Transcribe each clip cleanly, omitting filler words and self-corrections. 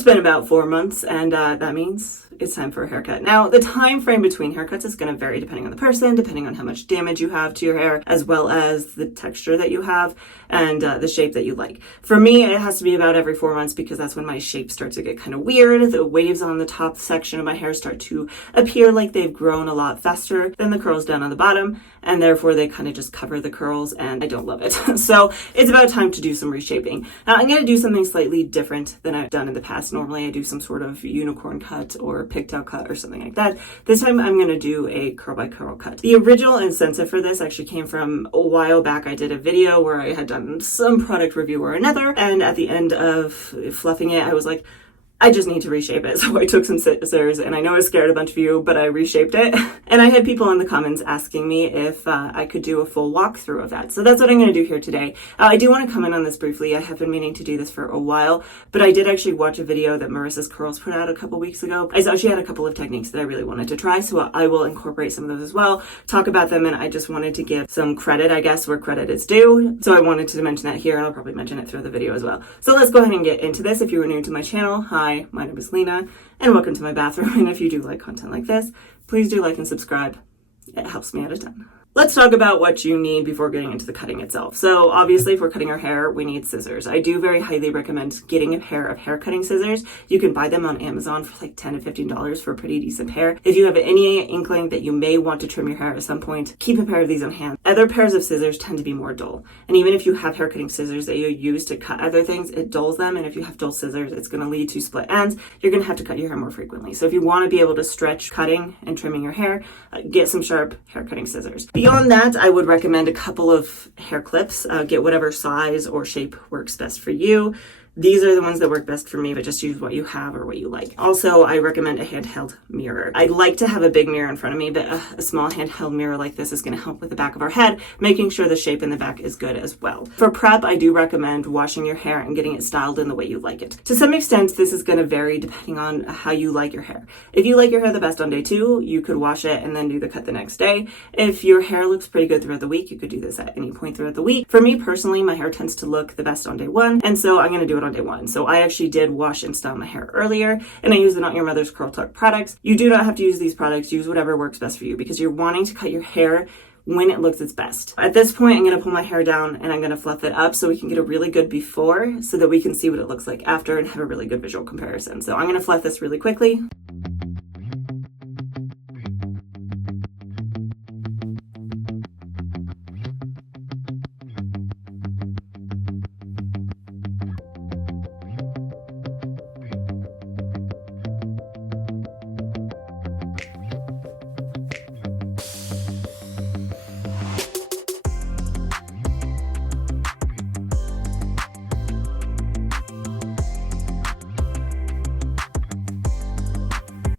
It's been about 4 months, and that means it's time for a haircut. Now, the time frame between haircuts is going to vary depending on the person, depending on how much damage you have to your hair, as well as the texture that you have and the shape that you like. For me, it has to be about every 4 months because that's when my shape starts to get kind of weird. The waves on the top section of my hair start to appear like they've grown a lot faster than the curls down on the bottom, and therefore they kind of just cover the curls, and I don't love it. So it's about time to do some reshaping. Now, I'm going to do something slightly different than I've done in the past. Normally, I do some sort of unicorn cut or pigtail cut or something like that. This time, I'm going to do a curl by curl cut. The original incentive for this actually came from a while back. I did a video where I had done some product review or another, and at the end of fluffing it, I was like, I just need to reshape it. So I took some scissors, and I know it scared a bunch of you, but I reshaped it. And I had people in the comments asking me if I could do a full walkthrough of that. So that's what I'm going to do here today. I do want to comment on this briefly. I have been meaning to do this for a while, but I did actually watch a video that Marissa's Curls put out a couple weeks ago. I saw she had a couple of techniques that I really wanted to try, so I will incorporate some of those as well, talk about them, and I just wanted to give some credit, I guess, where credit is due. So I wanted to mention that here, and I'll probably mention it through the video as well. So let's go ahead and get into this. If you are new to my channel, hi. My name is Lena, and welcome to my bathroom. And if you do like content like this, please do like and subscribe. It helps me out a ton. Let's talk about what you need before getting into the cutting itself. So obviously, if we're cutting our hair, we need scissors. I do very highly recommend getting a pair of hair cutting scissors. You can buy them on Amazon for like $10 to $15 for a pretty decent pair. If you have any inkling that you may want to trim your hair at some point, keep a pair of these on hand. Other pairs of scissors tend to be more dull. And even if you have hair cutting scissors that you use to cut other things, it dulls them. And if you have dull scissors, it's going to lead to split ends. You're going to have to cut your hair more frequently. So if you want to be able to stretch cutting and trimming your hair, get some sharp hair cutting scissors. Beyond that, I would recommend a couple of hair clips. Get whatever size or shape works best for you. These are the ones that work best for me, but just use what you have or what you like. Also, I recommend a handheld mirror. I like to have a big mirror in front of me, but a small handheld mirror like this is going to help with the back of our head, making sure the shape in the back is good as well. For prep, I do recommend washing your hair and getting it styled in the way you like it. To some extent, this is going to vary depending on how you like your hair. If you like your hair the best on day 2, you could wash it and then do the cut the next day. If your hair looks pretty good throughout the week, you could do this at any point throughout the week. For me personally, my hair tends to look the best on day 1, and so I'm going to do it on day 1. So I actually did wash and style my hair earlier, and I used the Not Your Mother's Curl Tuck products. You do not have to use these products. Use whatever works best for you because you're wanting to cut your hair when it looks its best. At this point, I'm going to pull my hair down and I'm going to fluff it up so we can get a really good before so that we can see what it looks like after and have a really good visual comparison. So I'm going to fluff this really quickly.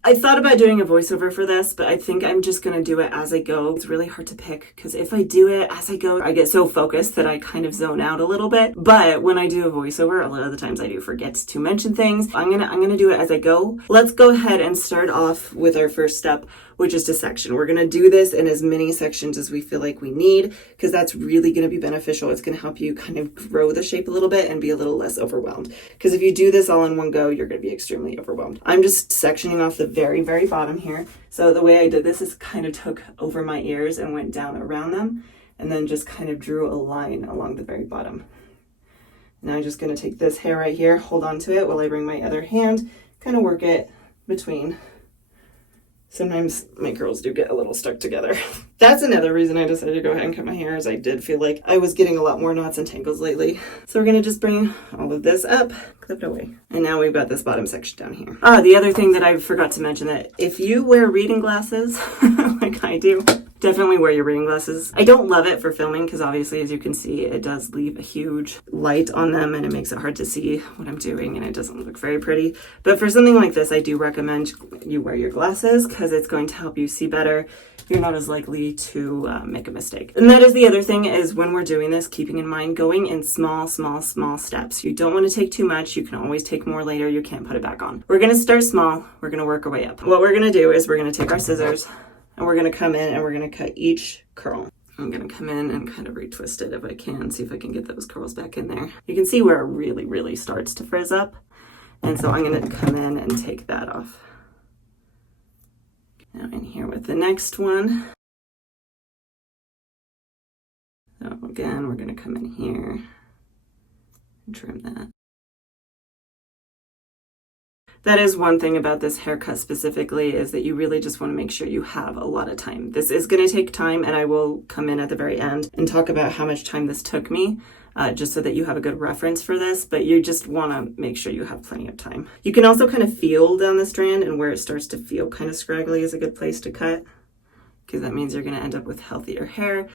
I thought about doing a voiceover for this, but I think I'm just going to do it as I go. It's really hard to pick because if I do it as I go, I get so focused that I kind of zone out a little bit. But when I do a voiceover, a lot of the times I do forget to mention things. I'm gonna do it as I go. Let's go ahead and start off with our first step, which is dissection. We're going to do this in as many sections as we feel like we need because that's really going to be beneficial. It's going to help you kind of grow the shape a little bit and be a little less overwhelmed. Because if you do this all in one go, you're going to be extremely overwhelmed. I'm just sectioning off the very, very bottom here. So the way I did this is kind of took over my ears and went down around them and then just kind of drew a line along the very bottom. Now I'm just going to take this hair right here, hold on to it while I bring my other hand, kind of work it between. Sometimes my curls do get a little stuck together. That's another reason I decided to go ahead and cut my hair, is I did feel like I was getting a lot more knots and tangles lately. So we're gonna just bring all of this up, clip it away. And now we've got this bottom section down here. The other thing that I forgot to mention, that if you wear reading glasses, like I do, definitely wear your reading glasses. I don't love it for filming because obviously, as you can see, it does leave a huge light on them and it makes it hard to see what I'm doing and it doesn't look very pretty. But for something like this, I do recommend you wear your glasses because it's going to help you see better. You're not as likely to make a mistake. And that is the other thing, is when we're doing this, keeping in mind going in small steps. You don't want to take too much. You can always take more later. You can't put it back on. We're going to start small. We're going to work our way up. What we're going to do is we're going to take our scissors and we're going to come in and we're going to cut each curl. I'm going to come in and kind of retwist it if I can, see if I can get those curls back in there. You can see where it really starts to frizz up. And so I'm going to come in and take that off. Now in here with the next one. So again, we're going to come in here and trim that. That is one thing about this haircut specifically, is that you really just want to make sure you have a lot of time. This is going to take time, and I will come in at the very end and talk about how much time this took me, just so that you have a good reference for this, but you just want to make sure you have plenty of time. You can also kind of feel down the strand, and where it starts to feel kind of scraggly is a good place to cut, because that means you're going to end up with healthier hair.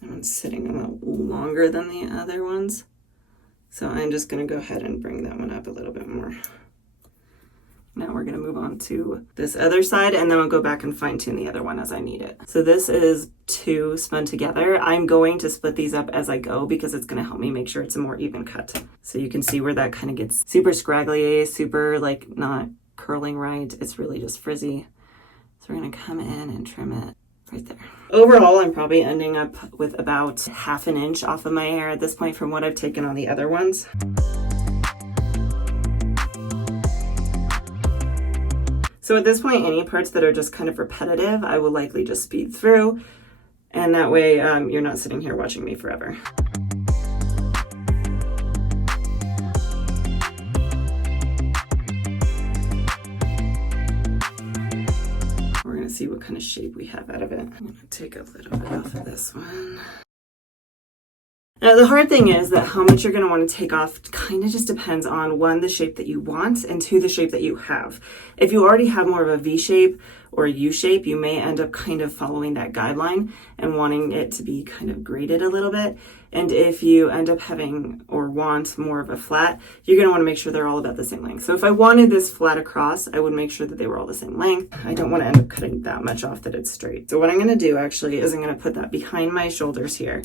That one's sitting a lot longer than the other ones. So I'm just going to go ahead and bring that one up a little bit more. Now we're going to move on to this other side, and then I'll go back and fine tune the other one as I need it. So this is 2 spun together. I'm going to split these up as I go because it's going to help me make sure it's a more even cut. So you can see where that kind of gets super scraggly, super like not curling right. It's really just frizzy. So we're going to come in and trim it right there. Overall, I'm probably ending up with about 1/2 inch off of my hair at this point from what I've taken on the other ones. So at this point, any parts that are just kind of repetitive, I will likely just speed through, and that way you're not sitting here watching me forever. See what kind of shape we have out of it. I'm going to take a little bit off of this one. Now the hard thing is that how much you're going to want to take off kind of just depends on 1, the shape that you want, and 2, the shape that you have. If you already have more of a V shape or a U shape, you may end up kind of following that guideline and wanting it to be kind of graded a little bit. And if you end up having or want more of a flat, you're going to want to make sure they're all about the same length. So if I wanted this flat across, I would make sure that they were all the same length. I don't want to end up cutting that much off that it's straight. So what I'm going to do actually is I'm going to put that behind my shoulders here.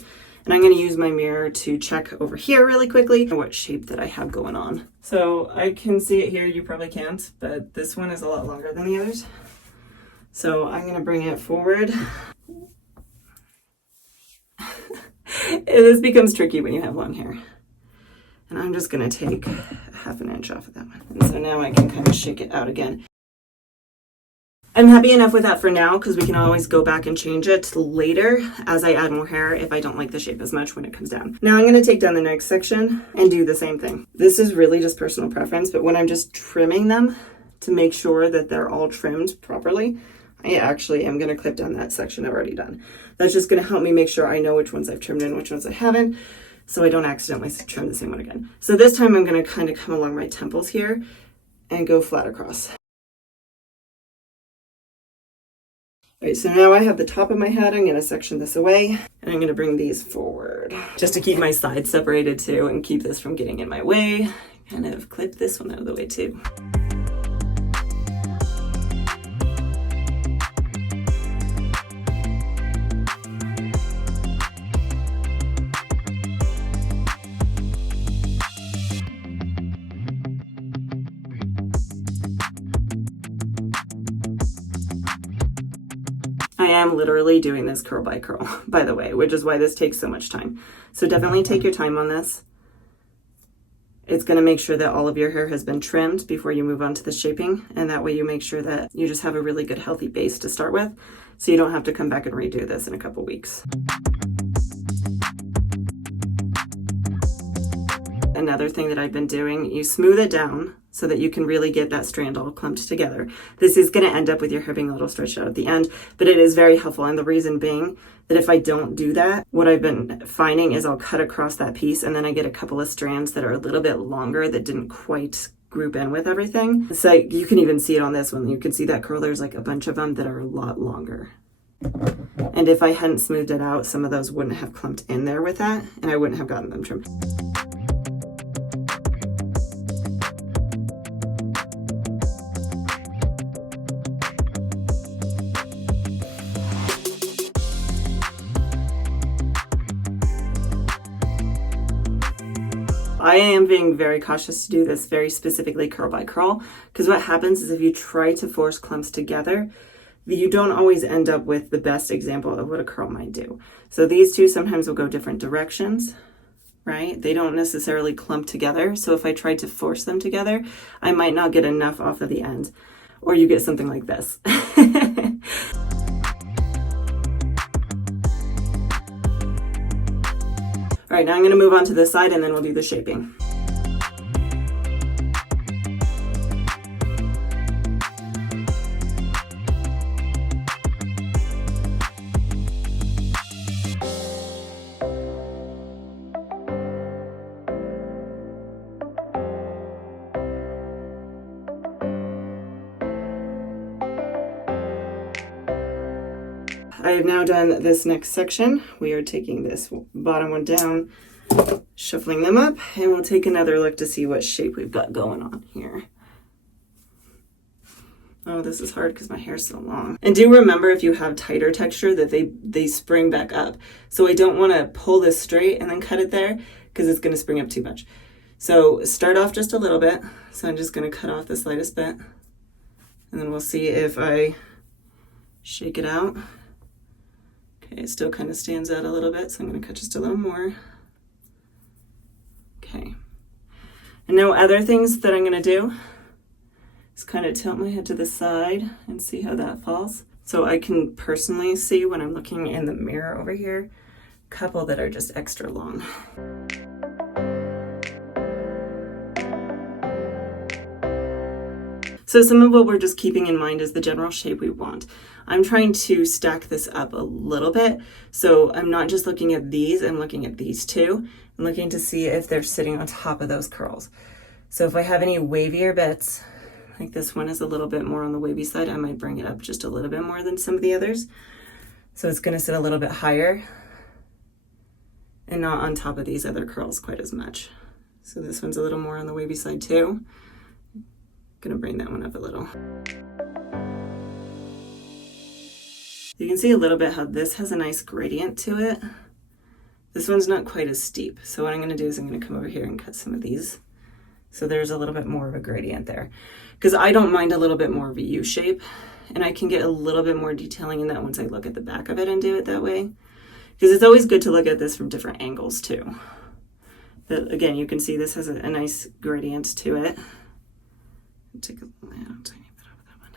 And I'm going to use my mirror to check over here really quickly what shape that I have going on. So I can see it here, you probably can't, but this one is a lot longer than the others. So I'm going to bring it forward. This becomes tricky when you have long hair. And I'm just going to take 1/2 inch off of that one. And so now I can kind of shake it out again. I'm happy enough with that for now, because we can always go back and change it later as I add more hair if I don't like the shape as much when it comes down. Now I'm going to take down the next section and do the same thing. This is really just personal preference, but when I'm just trimming them to make sure that they're all trimmed properly, I actually am going to clip down that section I've already done. That's just going to help me make sure I know which ones I've trimmed and which ones I haven't, so I don't accidentally trim the same one again. So this time I'm going to kind of come along my temples here and go flat across. All right, so now I have the top of my head. I'm going to section this away, and I'm going to bring these forward just to keep my sides separated too and keep this from getting in my way. Kind of clip this one out of the way too. I am literally doing this curl by curl, by the way, which is why this takes so much time. So definitely take your time on this. It's going to make sure that all of your hair has been trimmed before you move on to the shaping, and that way you make sure that you just have a really good healthy base to start with, so you don't have to come back and redo this in a couple weeks. Another thing that I've been doing, you smooth it down so that you can really get that strand all clumped together. This is going to end up with your hair being a little stretched out at the end, but it is very helpful. And the reason being that if I don't do that, what I've been finding is I'll cut across that piece and then I get a couple of strands that are a little bit longer that didn't quite group in with everything. So you can even see it on this one. You can see that curl. There's like a bunch of them that are a lot longer. And if I hadn't smoothed it out, some of those wouldn't have clumped in there with that, and I wouldn't have gotten them trimmed. I am being very cautious to do this very specifically curl by curl, because what happens is if you try to force clumps together, you don't always end up with the best example of what a curl might do. So these two sometimes will go different directions, right? They don't necessarily clump together. So if I tried to force them together, I might not get enough off of the end, or you get something like this. All right, now I'm going to move on to this side and then we'll do the shaping. I have now done this next section. We are taking this bottom one down, shuffling them up, and we'll take another look to see what shape we've got going on here. Oh, this is hard because my hair's so long. And do remember, if you have tighter texture, that they spring back up. So I don't want to pull this straight and then cut it there because it's going to spring up too much. So start off just a little bit. So I'm just going to cut off the slightest bit. And then we'll see if I shake it out. Okay, it still kind of stands out a little bit, so I'm going to cut just a little more. Okay. And now other things that I'm going to do is kind of tilt my head to the side and see how that falls. So I can personally see when I'm looking in the mirror over here, a couple that are just extra long. So some of what we're just keeping in mind is the general shape we want. I'm trying to stack this up a little bit. So I'm not just looking at these, I'm looking at these too. I'm looking to see if they're sitting on top of those curls. So if I have any wavier bits, like this one is a little bit more on the wavy side, I might bring it up just a little bit more than some of the others. So it's gonna sit a little bit higher and not on top of these other curls quite as much. So this one's a little more on the wavy side too. Gonna bring that one up a little. You can see a little bit how this has a nice gradient to it. This one's not quite as steep. So what I'm gonna do is I'm gonna come over here and cut some of these. So there's a little bit more of a gradient there. Because I don't mind a little bit more of a U shape, and I can get a little bit more detailing in that once I look at the back of it and do it that way. Because it's always good to look at this from different angles too. But again, you can see this has a nice gradient to it. Take a tiny bit of that one.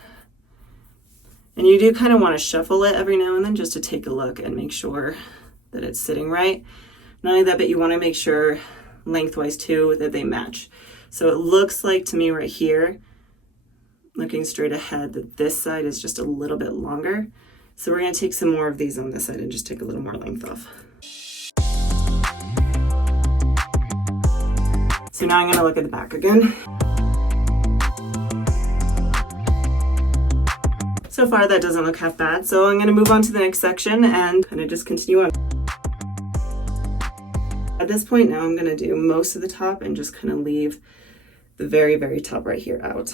And you do kind of want to shuffle it every now and then just to take a look and make sure that it's sitting right. Not only that, but you want to make sure lengthwise too that they match. So it looks like to me right here, looking straight ahead, that this side is just a little bit longer. So we're going to take some more of these on this side and just take a little more length off. So now I'm going to look at the back again. So far that doesn't look half bad, so I'm going to move on to the next section and kind of just continue on. At this point now I'm going to do most of the top and just kind of leave the very, very top right here out.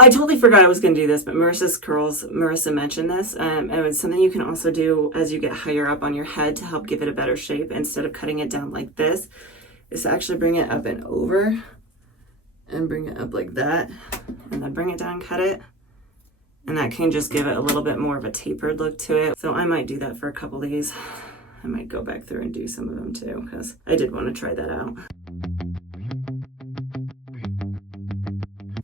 I totally forgot I was going to do this, but Marissa's curls, Marissa mentioned this, and it's something you can also do as you get higher up on your head to help give it a better shape. Instead of cutting it down like this, is to actually bring it up and over, and bring it up like that, and then bring it down and cut it. And that can just give it a little bit more of a tapered look to it. So I might do that for a couple of these. I might go back through and do some of them too, because I did want to try that out.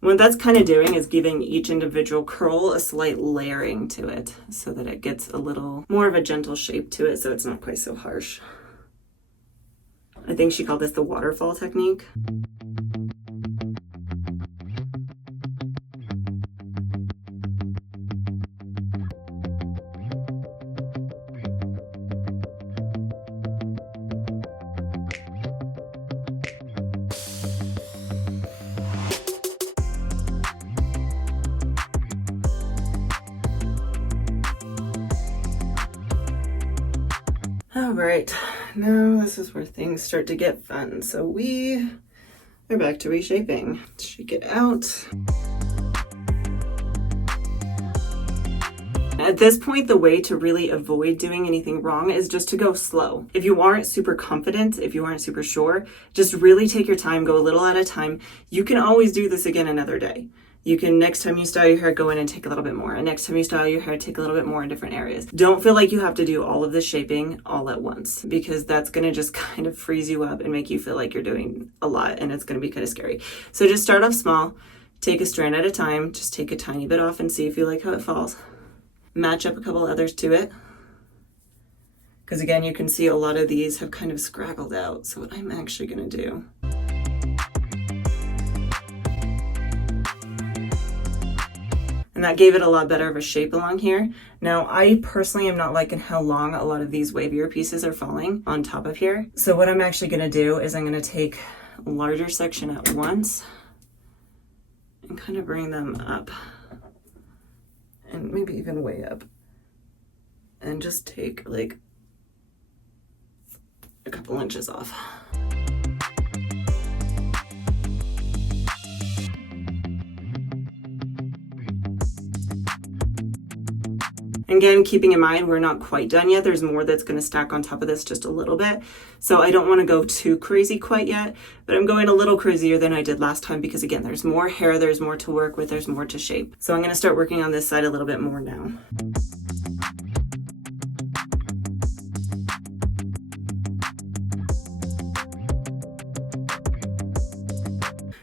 What that's kind of doing is giving each individual curl a slight layering to it so that it gets a little more of a gentle shape to it so it's not quite so harsh. I think she called this the waterfall technique. All right, now this is where things start to get fun. So we are back to reshaping. Shake it out. At this point, the way to really avoid doing anything wrong is just to go slow. If you aren't super confident, if you aren't super sure, just really take your time, go a little at a time. You can always do this again another day. You can, next time you style your hair, go in and take a little bit more. And next time you style your hair, take a little bit more in different areas. Don't feel like you have to do all of this shaping all at once, because that's gonna just kind of freeze you up and make you feel like you're doing a lot, and it's gonna be kind of scary. So just start off small, take a strand at a time, just take a tiny bit off and see if you like how it falls. Match up a couple others to it. Because again, you can see a lot of these have kind of scraggled out. So what I'm actually gonna do, and that gave it a lot better of a shape along here. Now, I personally am not liking how long a lot of these wavier pieces are falling on top of here. So what I'm actually gonna do is I'm gonna take a larger section at once and kind of bring them up, and maybe even way up, and just take like a couple inches off. Again, keeping in mind, we're not quite done yet. There's more that's going to stack on top of this just a little bit. So I don't want to go too crazy quite yet, but I'm going a little crazier than I did last time because again, there's more hair, there's more to work with, there's more to shape. So I'm going to start working on this side a little bit more now.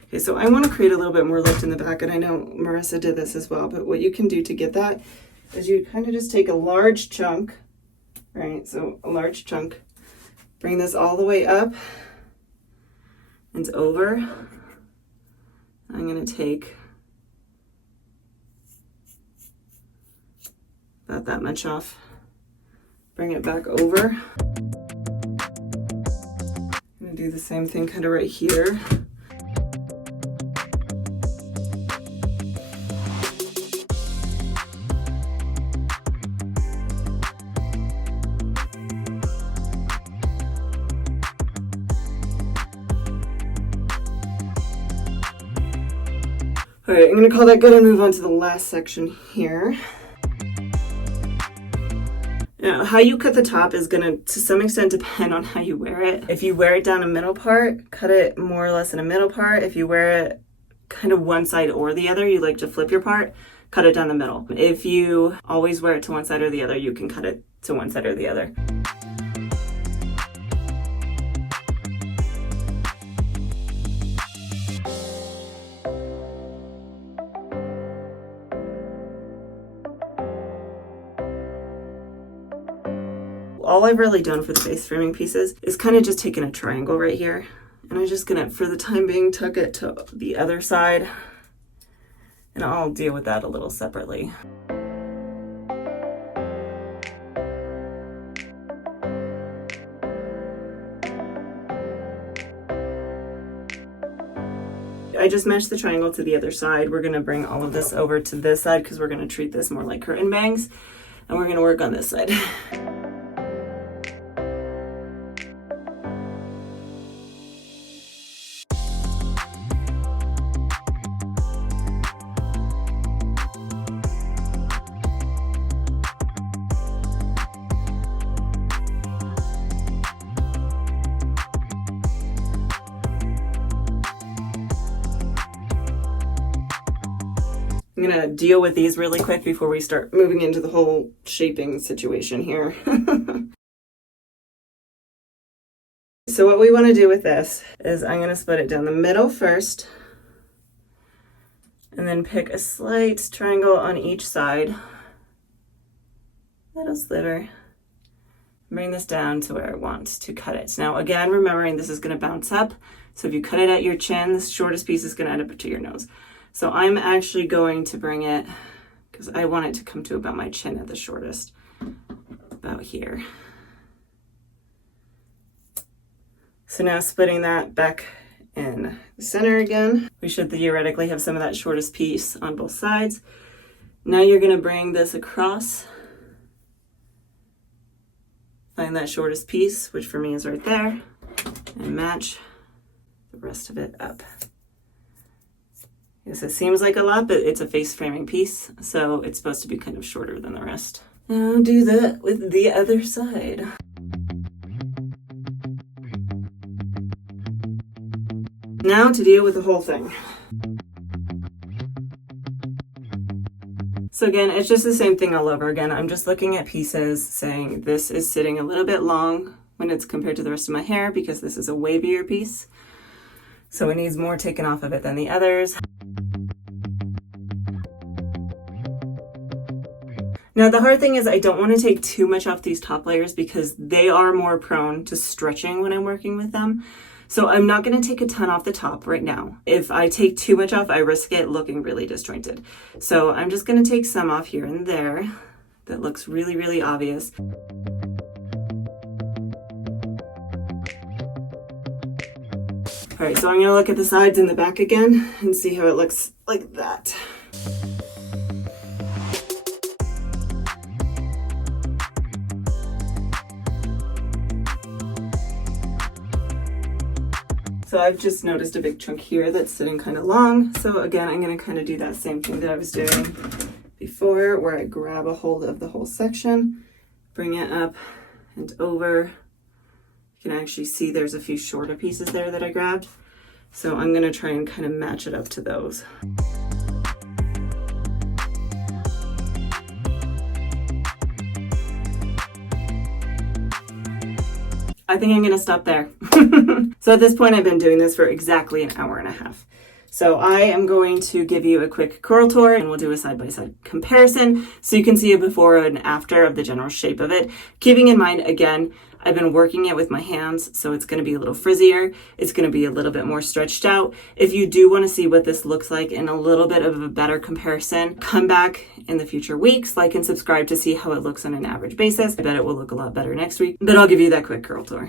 Okay, so I want to create a little bit more lift in the back, and I know Marissa did this as well, but what you can do to get that is you kind of just take a large chunk, right? So a large chunk, bring this all the way up and over. I'm going to take about that much off, bring it back over. I'm going to do the same thing kind of right here. All right, I'm gonna call that good and move on to the last section here. Now, how you cut the top is gonna, to some extent, depend on how you wear it. If you wear it down a middle part, cut it more or less in a middle part. If you wear it kind of one side or the other, you like to flip your part, cut it down the middle. If you always wear it to one side or the other, you can cut it to one side or the other. All I've really done for the face framing pieces is kind of just taken a triangle right here, and I'm just gonna, for the time being, tuck it to the other side, and I'll deal with that a little separately. I just matched the triangle to the other side. We're gonna bring all of this over to this side because we're gonna treat this more like curtain bangs, and we're gonna work on this side. I'm gonna deal with these really quick before we start moving into the whole shaping situation here. So what we want to do with this is I'm gonna split it down the middle first, and then pick a slight triangle on each side, little sliver, bring this down to where I want to cut it. Now again, remembering this is gonna bounce up, so if you cut it at your chin, the shortest piece is gonna end up to your nose. So I'm actually going to bring it, because I want it to come to about my chin at the shortest, about here. So now splitting that back in the center again, we should theoretically have some of that shortest piece on both sides. Now you're gonna bring this across, find that shortest piece, which for me is right there, and match the rest of it up. Yes, it seems like a lot, but it's a face framing piece, so it's supposed to be kind of shorter than the rest. Now do that with the other side. Now to deal with the whole thing. So again, it's just the same thing all over again. I'm just looking at pieces saying this is sitting a little bit long when it's compared to the rest of my hair because this is a wavier piece. So it needs more taken off of it than the others. Now the hard thing is I don't want to take too much off these top layers because they are more prone to stretching when I'm working with them. So I'm not going to take a ton off the top right now. If I take too much off, I risk it looking really disjointed. So I'm just going to take some off here and there that looks really, really obvious. All right, so I'm going to look at the sides and the back again and see how it looks like that. So I've just noticed a big chunk here that's sitting kind of long. So again, I'm going to kind of do that same thing that I was doing before where I grab a hold of the whole section, bring it up and over. You can actually see there's a few shorter pieces there that I grabbed. So I'm going to try and kind of match it up to those. I think I'm going to stop there. So at this point, I've been doing this for exactly an hour and a half. So I am going to give you a quick curl tour and we'll do a side-by-side comparison so you can see a before and after of the general shape of it. Keeping in mind, again, I've been working it with my hands, so it's going to be a little frizzier. It's going to be a little bit more stretched out. If you do want to see what this looks like in a little bit of a better comparison, come back in the future weeks, like and subscribe to see how it looks on an average basis. I bet it will look a lot better next week, but I'll give you that quick curl tour.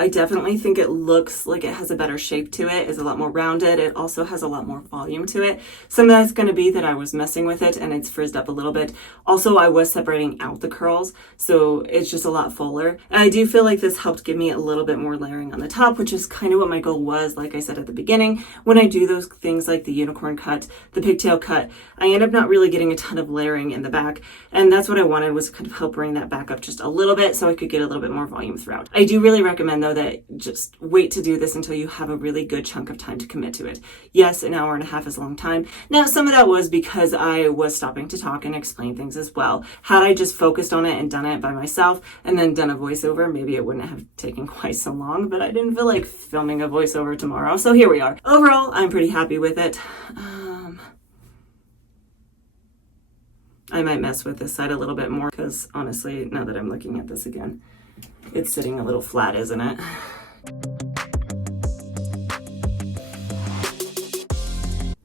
I definitely think it looks like it has a better shape to it. It's a lot more rounded. It also has a lot more volume to it. Some of that's going to be that I was messing with it and it's frizzed up a little bit. Also, I was separating out the curls, so it's just a lot fuller. And I do feel like this helped give me a little bit more layering on the top, which is kind of what my goal was, like I said at the beginning. When I do those things like the unicorn cut, the pigtail cut, I end up not really getting a ton of layering in the back. And that's what I wanted, was kind of help bring that back up just a little bit so I could get a little bit more volume throughout. I do really recommend though that just wait to do this until you have a really good chunk of time to commit to it. Yes, an hour and a half is a long time. Now, some of that was because I was stopping to talk and explain things as well. Had I just focused on it and done it by myself and then done a voiceover, maybe it wouldn't have taken quite so long, but I didn't feel like filming a voiceover tomorrow. So here we are. Overall, I'm pretty happy with it. I might mess with this side a little bit more because honestly, now that I'm looking at this again, it's sitting a little flat, isn't it?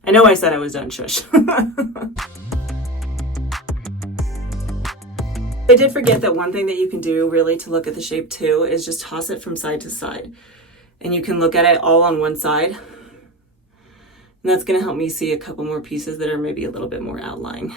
I know I said I was done, shush. I did forget that one thing that you can do really to look at the shape too is just toss it from side to side. And you can look at it all on one side. And that's going to help me see a couple more pieces that are maybe a little bit more outlying.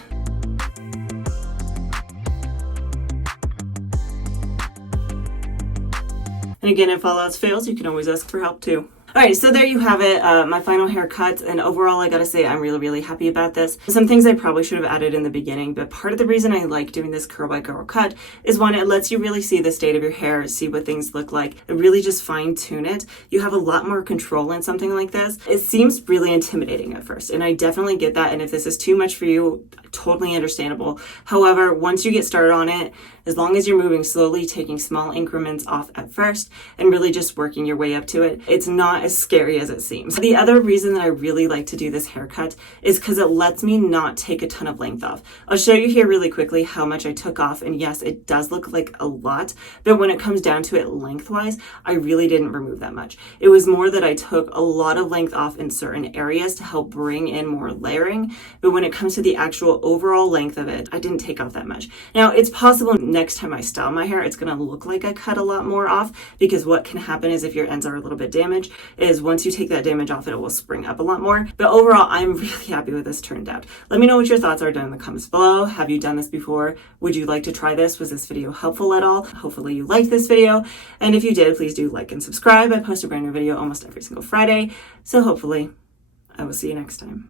And again, if all else fails, you can always ask for help too. All right, so there you have it, my final haircut, and overall I gotta say I'm really, really happy about this. Some things I probably should have added in the beginning, but part of the reason I like doing this curl by curl cut is one, it lets you really see the state of your hair, see what things look like, and really just fine tune it. You have a lot more control in something like this. It seems really intimidating at first, and I definitely get that, and if this is too much for you, totally understandable. However, once you get started on it, as long as you're moving slowly, taking small increments off at first, and really just working your way up to it, it's not as scary as it seems. The other reason that I really like to do this haircut is because it lets me not take a ton of length off. I'll show you here really quickly how much I took off, and yes, it does look like a lot, but when it comes down to it lengthwise, I really didn't remove that much. It was more that I took a lot of length off in certain areas to help bring in more layering, but when it comes to the actual overall length of it, I didn't take off that much. Now, it's possible next time I style my hair, it's going to look like I cut a lot more off, because what can happen is if your ends are a little bit damaged, is once you take that damage off, it will spring up a lot more. But overall, I'm really happy with this turned out. Let me know what your thoughts are down in the comments below. Have you done this before? Would you like to try this? Was this video helpful at all? Hopefully you liked this video. And if you did, please do like and subscribe. I post a brand new video almost every single Friday. So hopefully I will see you next time.